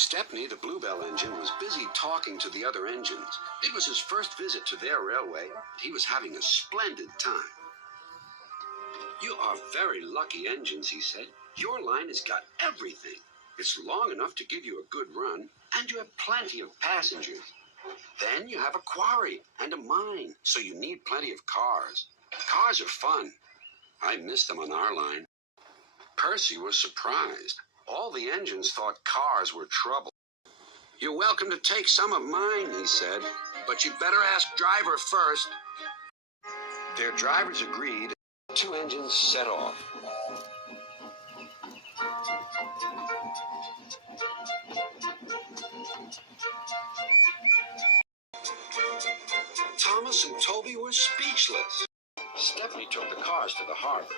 Stepney, the Bluebell engine, was busy talking to the other engines. It was his first visit to their railway. He was having a splendid time. "You are very lucky engines," he said. "Your line has got everything. It's long enough to give you a good run, and you have plenty of passengers. Then you have a quarry and a mine, so you need plenty of cars. Cars are fun. I miss them on our line." Percy was surprised. All the engines thought cars were trouble. "You're welcome to take some of mine," he said, "but you'd better ask driver first." Their drivers agreed. The two engines set off. Thomas and Toby were speechless. Stepney took the cars to the harbor.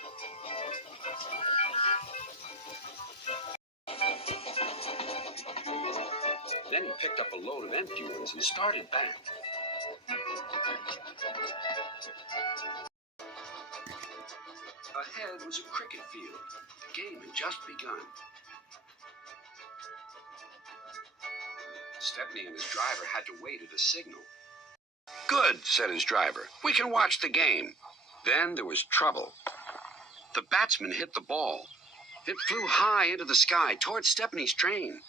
Then he picked up a load of empty ones and started back. Ahead was a cricket field. The game had just begun. Stepney and his driver had to wait at a signal. "Good," said his driver. "We can watch the game." Then there was trouble. The batsman hit the ball. It flew high into the sky toward Stepney's train.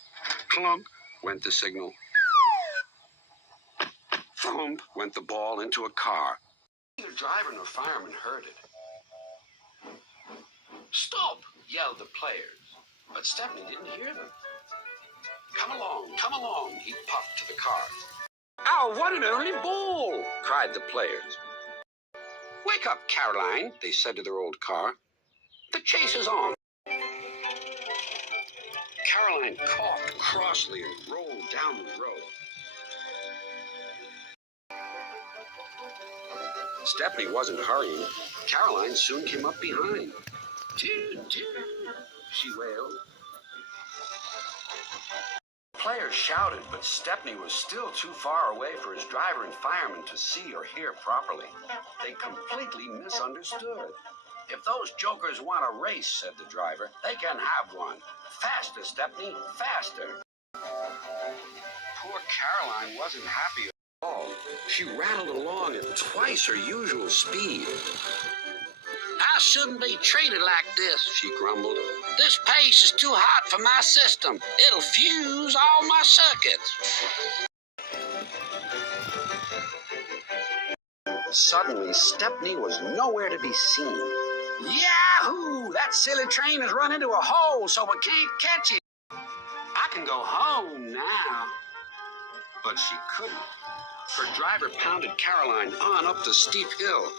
Clunk went the signal. Thump went the ball into a car. Neither driver nor fireman heard it. "Stop!" yelled the players, but Stepney didn't hear them. Come along," he puffed to the car. "Oh, what an early ball!" cried the players. "Wake up, Caroline," they said to their old car. "The chase is on." Caroline coughed crossly and rolled down the road. Stepney wasn't hurrying. Caroline soon came up behind. "Toot, toot," she wailed. Players shouted, but Stepney was still too far away for his driver and fireman to see or hear properly. They completely misunderstood. "If those jokers want a race," said the driver, "they can have one. Faster, Stepney, faster." Poor Caroline wasn't happy at all. She rattled along at twice her usual speed. "I shouldn't be treated like this," she grumbled. "This pace is too hot for my system. It'll fuse all my circuits." Suddenly, Stepney was nowhere to be seen. "Yahoo! That silly train has run into a hole, so we can't catch it. I can go home now." But she couldn't. Her driver pounded Caroline on up the steep hill,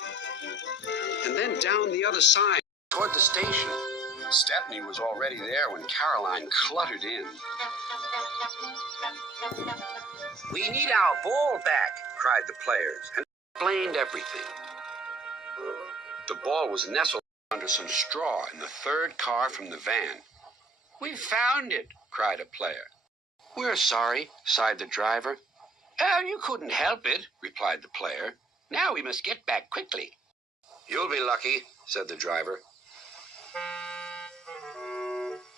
and then down the other side toward the station. Stepney was already there when Caroline cluttered in. "We need our ball back," cried the players, and explained everything. The ball was nestled under some straw in the third car from the van. "We found it," cried a player. "We're sorry," sighed the driver. "Oh, you couldn't help it," replied the player. "Now we must get back quickly." "You'll be lucky," said the driver.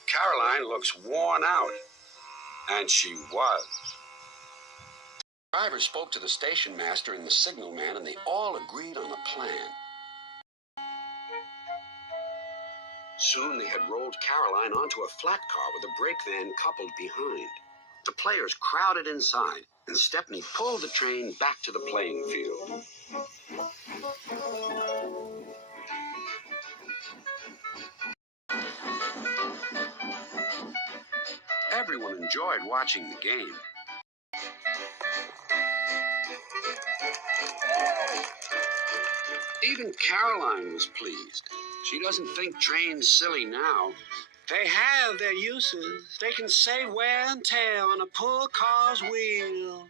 Caroline looks worn out. And she was. The driver spoke to the station master and the signalman, and they all agreed on a plan. Soon they had rolled Caroline onto a flat car with a brake van coupled behind. The players crowded inside, and Stepney pulled the train back to the playing field. Everyone enjoyed watching the game. Even Caroline was pleased. She doesn't think trains silly now. They have their uses. They can save wear and tear on a poor car's wheel.